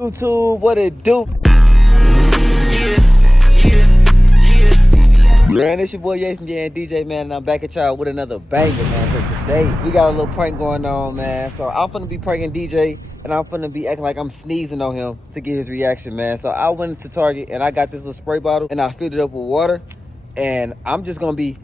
YouTube, what it do? Man, it's your boy Ye from yaeedjayy, man, and I'm back at y'all with another banger, man. So today, we got a little prank going on, man. So I'm finna be pranking Djayy, and I'm finna be acting like I'm sneezing on him to get his reaction, man. So I went to Target, and I got this little spray bottle, and I filled it up with water, and I'm just gonna be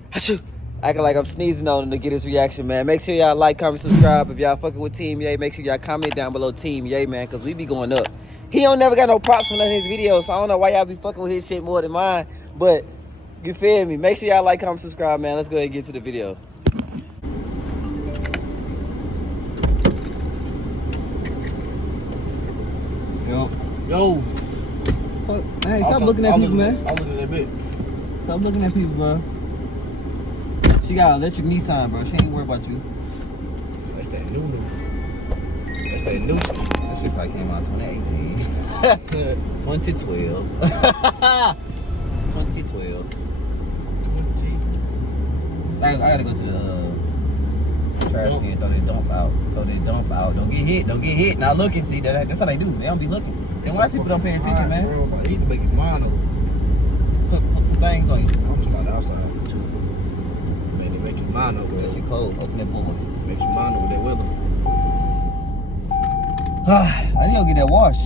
acting like I'm sneezing on him to get his reaction, man. Make sure y'all like, comment, subscribe. If y'all fucking with Team Ye, make sure y'all comment down below Team Ye, man, because we be going up. He don't never got no props for none of his videos, so I don't know why y'all be fucking with his shit more than mine, but you feel me? Make sure y'all like, comment, subscribe, man. Let's go ahead and get to the video. Yo. Fuck. Hey, stop looking at people, man. I'm looking at that bitch. Stop looking at people, bro. She got an electric Nissan, bro. She ain't worried about you. That's that new. That's that new shit. That shit probably came out in 2018. 2012. 2012. I gotta go to the trash can, throw that dump out. Don't get hit, Not looking, see, that's how they do. They don't be looking. And white people don't pay attention, man. Bro, but he need to make his mind up. Put things on you. I'm talking about the outside, too. Man, they make your mind up, bro. That shit cold. Open that bullet. Makes your mind up with that weather. I need to go get that wash.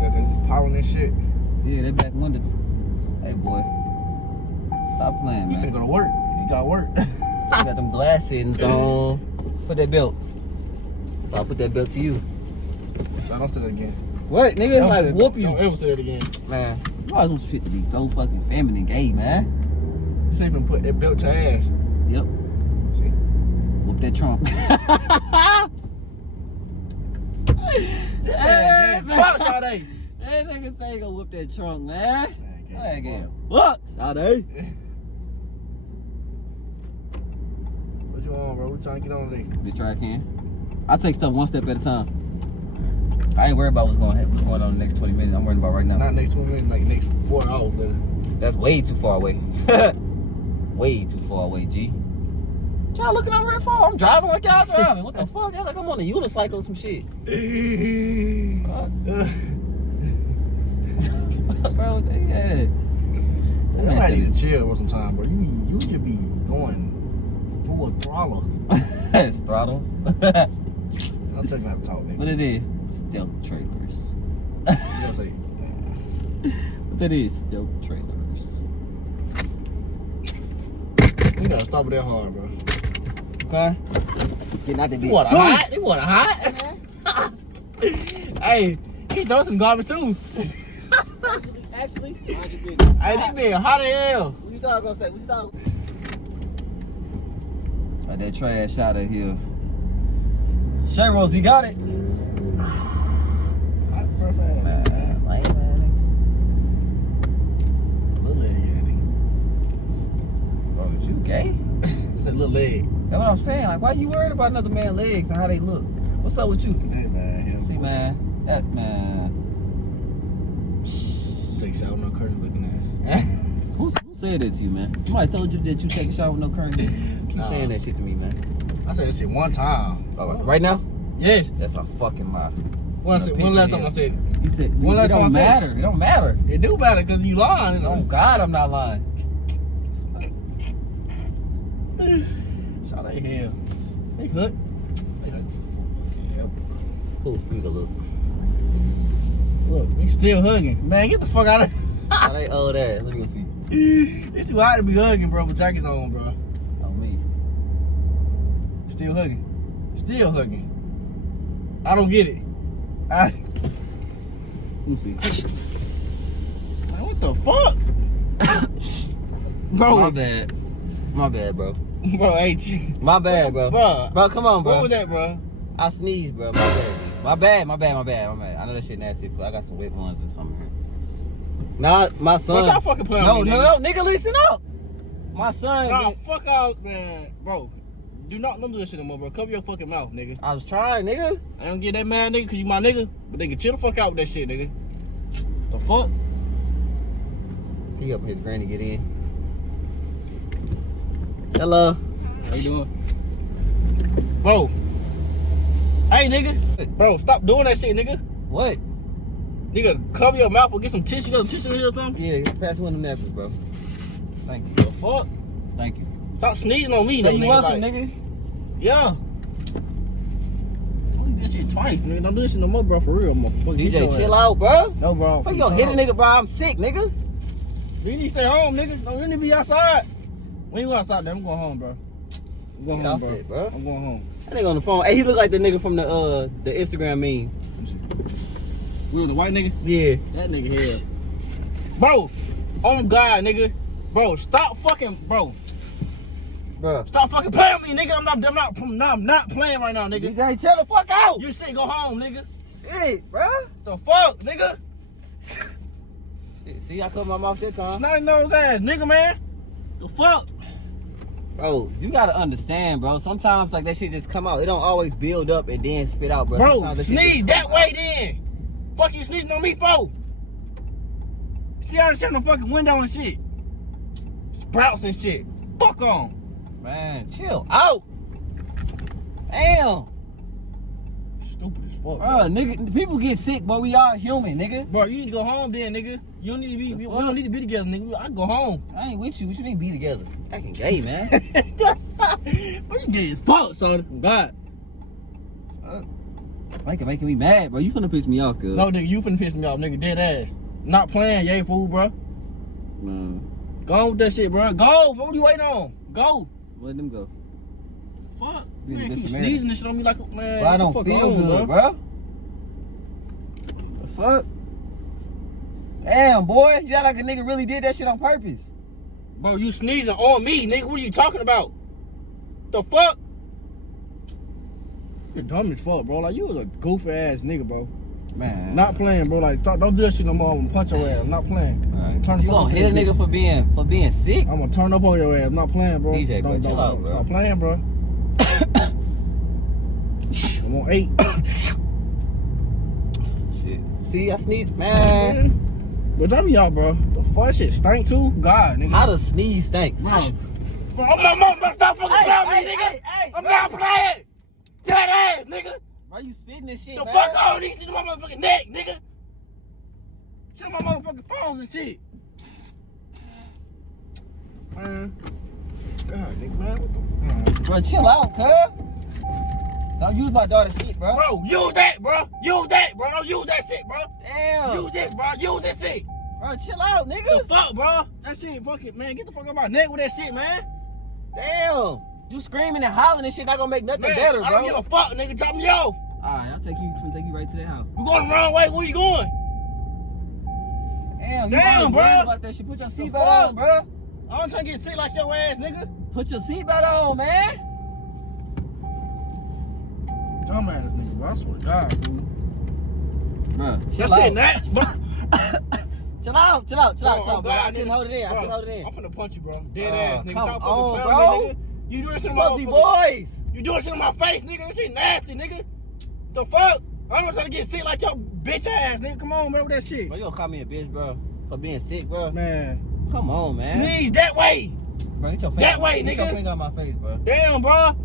Yeah, cause it's pollen and shit. Yeah, that back window. Hey, boy. Stop playing, He man. finna go to work. He got work. You got them glasses on. Put that belt. I'll put that belt to you. Don't say that again. What, nigga? It's like whoop you. Don't ever say that again. Man, you always want shit to be so fucking feminine gay, man. This ain't even put that belt to ass. Yep. See? Whoop that trunk. Fuck, Sade. That nigga say he gonna whoop that trunk, man. Okay. What? Sade. What you want, bro? We trying to get on today. Bitch, try can. I take stuff one step at a time. I ain't worried about what's going on in the next 20 minutes. I'm worried about right now. Not next 20 minutes, like next 4 hours later. That's way too far away. Way too far away, G. What y'all looking over here for? I'm driving like y'all driving. What the fuck? Y'all like I'm on a unicycle or some shit. Bro, yeah. You might need to chill for some time, bro. You should be going full throttle. It's throttle. I'm taking out the talk, nigga. What it is? Stealth trailers. You gotta say, What that is? Stealth trailers. you gotta stop with that hard, bro. Okay. Getting out the You want a hot? You want a hot? Hey, he throw some garbage too. Actually, Hey, he being hot as hell. what you thought I was gonna say? What you thought? Like that trash out of here. Shay Rose, he got it. Hot first ass. Man. Little leg, yeah, nigga. Bro, is you gay? It's a little leg. That's what I'm saying. Like, why you worried about another man's legs and how they look? What's up with you? Hey, man. See, man, that man. Take a shower, no curtain looking at. Who said that to you, man? Somebody told you that you take a shower with no curtain? Keep saying that shit to me, man. I said that shit one time. Right now? Yes. That's a fucking lie. One last time I said it. You said One last it time I don't said matter. It don't matter. It do matter because you lying. You Oh know? God, I'm not lying. Shout out hell. They hook. Yep. Cool. Let me go look. Look, we still hugging. Man, get the fuck out of here. How they owe that? Let me go see. It's too hot to be hugging, bro, with jackets on, bro. On me. Still hugging. Still hugging. I don't get it. Let me see. Man, what the fuck? Bro. My bad, bro. Bro, hey. My bad, bro. Bro. Bro, come on, bro. What was that, bro? I sneezed, bro. My bad. My bad. I know that shit nasty. I got some wet ones or something here. Nah, my son. Bro, stop fucking playing with me, No, nigga, listen up. My son. Nah, fuck out, man. Bro, do not do this shit no more, bro. Cover your fucking mouth, nigga. I was trying, nigga. I don't get that mad, nigga, because you my nigga. But nigga, chill the fuck out with that shit, nigga. The fuck? He up his granny get in. Hello. How you doing? Bro. Hey, nigga. Bro, stop doing that shit, nigga. What? Nigga, cover your mouth or get some tissue. You got some tissue in here or something? Yeah, pass me one of them napkins, bro. Thank you. The fuck? Thank you. Stop sneezing on me, Say though, you nigga. welcome, Like, nigga. yeah. Don't do this shit twice, nigga. Don't do this shit no more, bro. For real, motherfucker. DJ, chill out, bro. No, bro. Fuck, you gonna hit a nigga, bro? I'm sick, nigga. You need to stay home, nigga. Don't really be outside. When you go outside, then I'm going home, bro. I'm going Get home, off bro. that, bro. I'm going home. That nigga on the phone. Hey, he look like the nigga from the Instagram meme. We was the white nigga? Yeah. That nigga here. Bro, oh God, nigga. Bro, stop fucking, bro. Bro. Stop fucking playing with me, nigga. I'm not playing right now, nigga. DJ, chill the fuck out. You sick, go home, nigga. Shit, bro. The fuck, nigga? Shit, see, I cut my mouth that time. Snotty nose ass, nigga, man. The fuck? Bro, you gotta understand, bro. Sometimes like that shit just come out. It don't always build up and then spit out, bro. Bro, Sometimes that shit sneeze just that come way out. then. Fuck you sneezing on me for? See how to shut the fucking window and shit. Sprouts and shit. Fuck on. Man, chill out. Damn. Stupid as fuck. Bro, nigga, people get sick, but we all human, nigga. Bro, you need to go home then, nigga. You don't need to be. We don't need to be together, nigga. I can go home. I ain't with you. What you mean be together? Acting gay, man. Bro, you gay as fuck, son. God. Like it making me mad, bro. You finna piss me off, cuz. No, nigga, you finna piss me off, nigga. Dead ass. Not playing, yay fool, bro. Man, Go on with that shit, bro. Go. What are you waiting on? Go. let them go. Fuck. Be Man, the keep best sneezing and shit on me like a man. Bro, I the don't fuck feel on, good, bro. The fuck? Damn, boy. You act like a nigga really did that shit on purpose. Bro, you sneezing on me, nigga. What are you talking about? The fuck? You're dumb as fuck, bro. Like, you was a goofy ass nigga, bro. Man. Not playing, bro. Like, don't do that shit no more. I'm gonna punch your ass. I'm not playing. Right. Turn the You fuck gonna up, hit a nigga for being sick? I'm gonna turn up on your ass. I'm not playing, bro. DJ, bro, chill out, bro. Stop playing, bro. I'm on 8. Shit. See, I sneezed, man. But tell me y'all, bro. The fuck shit stink too? God, nigga. How does sneeze stink? Bro, I'm not stop fucking playing with me, nigga. I'm not playing. Dead ass, nigga. Why you spitting this shit, The man? fuck all these shit in my motherfucking neck, nigga. Shit on my motherfucking phones and shit. Man. God, nigga, man. What the Bro, chill out, cuz. Don't use my daughter's shit, bro. Bro, use that, bro. Use that, bro. Don't use that shit, bro. Damn. Use this, bro. Use this shit. Bro, chill out, The nigga. fuck, bro? That shit fucking, man. Get the fuck out my neck with that shit, man. Damn. You screaming and hollering and shit not gonna make nothing Man, better, I bro. don't give a fuck, nigga. Drop me off. Alright, I'll take you right to that house. You going the wrong way. Where you going? Damn, you Damn, always bro. worried about that shit. Put your seatbelt fuck? on, bro. I don't trying to get sick like your ass, nigga. Put your seatbelt on, man. Dumbass nigga, bro. I swear to God, fool. Bro, That chill shit out. nuts, bro. Chill out, chill out, chill out, Bro, chill out, bro. I God, couldn't nigga. hold it in. I Bro, couldn't hold it in. I'm finna punch you, bro. Dead Oh, ass, nigga. come Stop on, fucking bro. playing with me, nigga. You doing shit in my Pussy motherfucking- boys. You doing shit in my face, nigga. That shit nasty, nigga. The fuck? I'm not trying to get sick like your bitch ass, nigga. Come on, man, with that shit. Bro, you gonna call me a bitch, bro, for being sick, bro? Man. Come on, man. Sneeze that way. Bro, get your finger. That way, Get your nigga. finger on my face, bro. Damn, bro.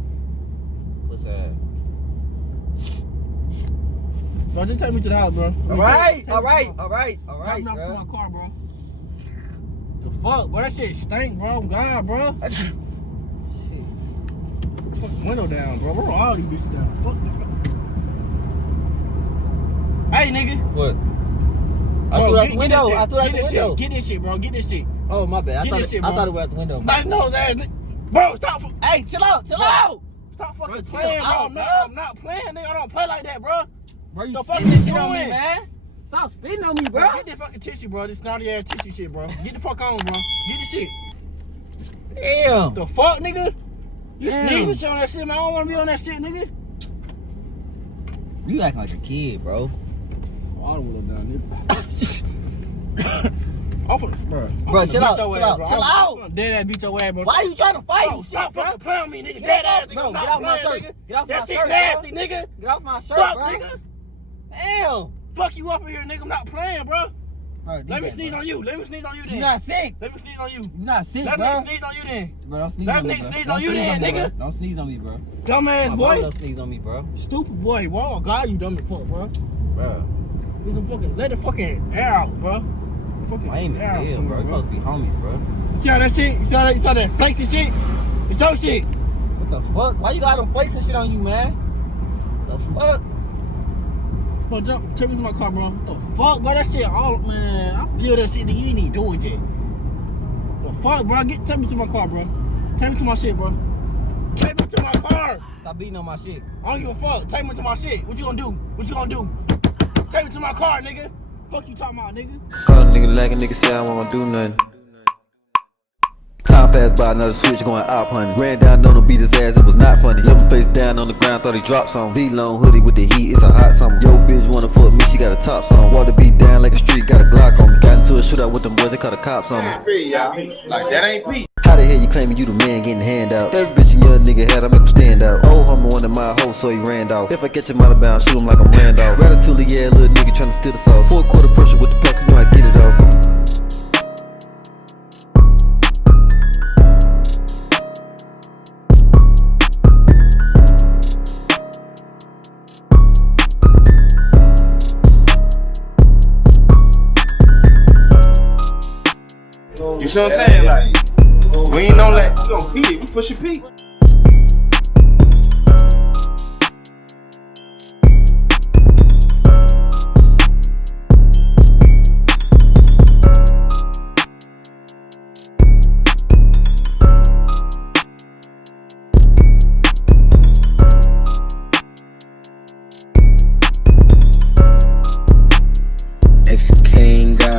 Pussy ass. Bro, just take me to the house, bro. All right, Take me all to right, my- all right, all Drop right, me off to bro. my car, bro. The fuck, bro? That shit stink, bro. God, bro. Shit. Fuck the window down, bro. Roll all these bitches down. Fuck them. Hey, nigga. What? I Bro, threw it out get the window. this shit. I threw it out Get the this window. shit. Get this shit, bro. Get this shit. Oh, my bad. Get this shit, I bro. thought it was out the window. Like, no, that nigga. Bro, stop. Hey, chill out, chill out. Stop fucking Bro, chill playing, bro. out, I'm not playing, nigga. I don't play like that, bro. Bro, you The fuck spitting you this shit on me, doing? man. Stop spitting on me, bro. Bro, get this fucking tissue, bro. This snotty ass tissue shit, bro. Get the fuck on, bro. Get this shit. Damn. The fuck, nigga? You Damn. sneezing shit on that shit, man. I don't want to be on that shit, nigga. You acting like a kid, bro. All the window down, nigga. I'm finna, bro. Bro, chill out, chill out, chill out. I'm dead ass beat your ass, bro. Why you trying to fight Bro, me? stop Shit, bro. fucking playing with me, nigga. Get Dead off ass, nigga. bro, I'm get not off my playing, shirt. nigga. Get off my That shit shirt, nasty, bro. nigga. Get off my shirt, Fuck, bro. nigga. Damn. Fuck you up in here, nigga. I'm not playing, bro. Bro, Let me DJ, sneeze bro. on you. Let me sneeze on you then. You not sick. Let me sneeze on you. You not sick, Let bro. me sneeze on you then. Bro, don't sneeze Let on me, me bro. sneeze Don't on you sneeze then, on me, nigga. bro. Don't sneeze on me, bro. Dumbass My boy. mom don't sneeze on me, bro. Stupid boy. Wow, God, you dumb as fuck, bro. Bro. Get some fucking, let the fucking air out, bro. Fucking Lame air out as hell, somewhere, bro. We supposed to be homies, bro. See how that shit? You saw that flakes and shit? It's your shit. What the fuck? Why you got them flakes and shit on you, man? The fuck? Bro, jump, take me to my car, bro. What the fuck, bro? That shit all, man. I feel that shit, nigga. You ain't even do it yet. The fuck, bro? Take me to my car, bro. Take me to my shit, bro. Take me to my car. Stop beating on my shit. I don't give a fuck. Take me to my shit. What you gonna do? What you gonna do? Take me to my car, nigga. Fuck you talking about, nigga. Call a nigga like a nigga say I won't do nothing. Time passed by, another switch going out hunting. Ran down on him, beat his ass, it was not funny. Left him face down on the ground, thought he dropped something. V-long hoodie with the heat, it's a hot summer. Yo bitch wanna fuck me, she got a top on. Water beat down like a street, got a Glock on me. Got into a shootout with them boys, they called the cops on me. Like that ain't Pete. How the hell you claiming you the man getting handouts? Every bitch a young nigga had, I make him stand out. Old homie wanted my hoe, so he ran off. If I catch him out of bounds, shoot him like I'm Randolph. Ratatouille, yeah, little nigga tryna steal the sauce. 4-quarter pressure with the pack, you know I get it off. You see what I'm saying? Like, we ain't on that. We gon' beat it. We push it Pete. Ex-king got